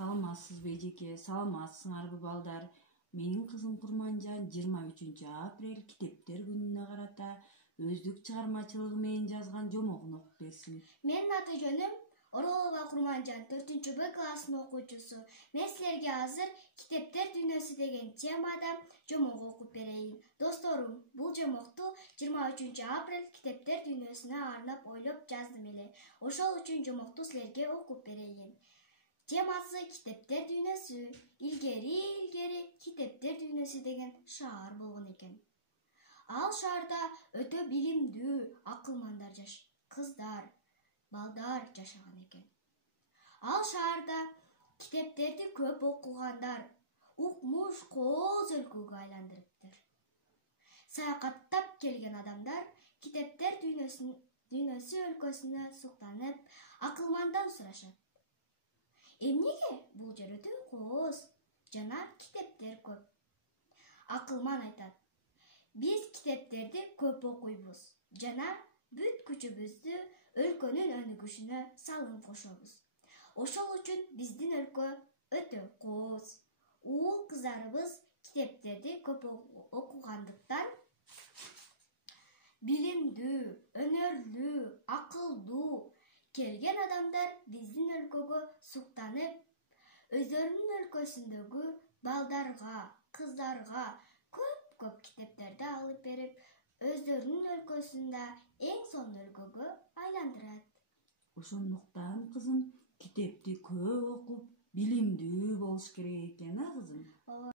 Саламатсызбы эжеке, саламатсыңарбы балдар? Менин кызым Курманжан 23 апрель Китептер күнүнө карата өздүк чыгармачылыгы менен жазган жомогун окуп берсин. Менин аты жөнүм Оролова Курманжан, 4-Б классынын окуучусу. Мен силерге азыр Китептер дүйнөсү деген темада жомок окуп берейин. Досторум, бул жомокту 23 апрель Китептер дүйнөсүнө арнап ойлоп жаздым эле. Ошол үчүн жомокту силерге окуп берейин. Темасы Китептер дүйнөсү. Илгери Китептер дүйнөсү деген шаар болгон экен. Ал шаарда өтө билимдүү, акылмандар кыздар, балдар жашаган экен. Ал шаарда китептерди көп окугандар укмуш кооз өлкөгө айландырыптыр. Саякаттап келген адамдар Китептер дүйнөсү өлкөсүнө суктанып, акылмандан сурашат. Эмнеге бул жер өтө кооз жана китептер көп? Акылман айтат: биз китептерди көп окуйбуз жана бүт күчүбүздү өлкөнүн өнүгүшүнө салым кошобуз. Ошол үчүн биздин өлкө өтө кооз. Уул кыздарыбыз китептерди көп окугандыктан билимдүү, өнөрлүү, акылдуу келген адамдар биздин өлкөгө суктанып, өздөрүнүн өлкөсүндөгү балдарга, кыздарга көп китептерди алып берип, өздөрүнүн өлкөсүн да эң сонун өлкөгө айландырат. Ошондуктан кызым китепти көп окуп, билимдүү болуш керек экен, кызым?